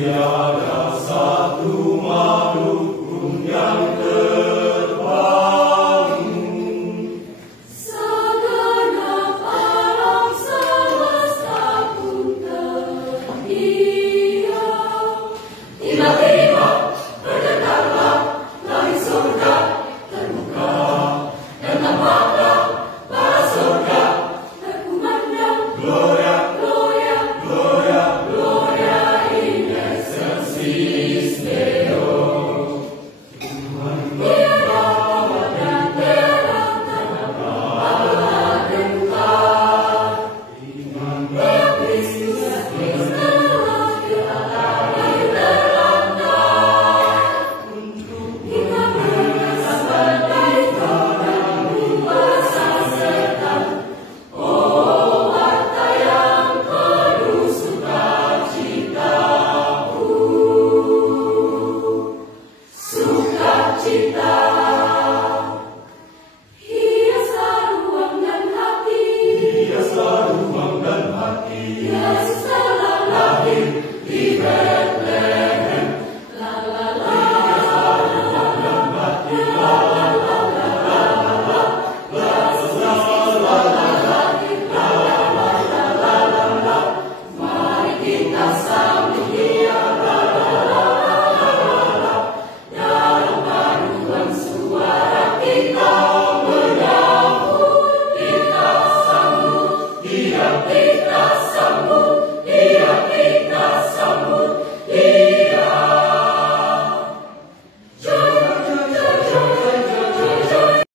Tiada satu makhluk pun yang terbangun, segenap alam semesta pun terdiam. Tiba-tiba bergetarlah langit surga terbuka, dan tampaklah para surga terkumandang. Gloria, Gloria, Gloria, Gloria in excelsis Deo. Tiada dan tiada terdapat Tuhan. Dia Kristus telah dari terangkan. Kita berdasar dari kuasa setan. Oh, harta yang penuh sukacitaku, sukacita hiaslah ruang dan hati. hiaslah ruang dan hati. Yesus telah lahir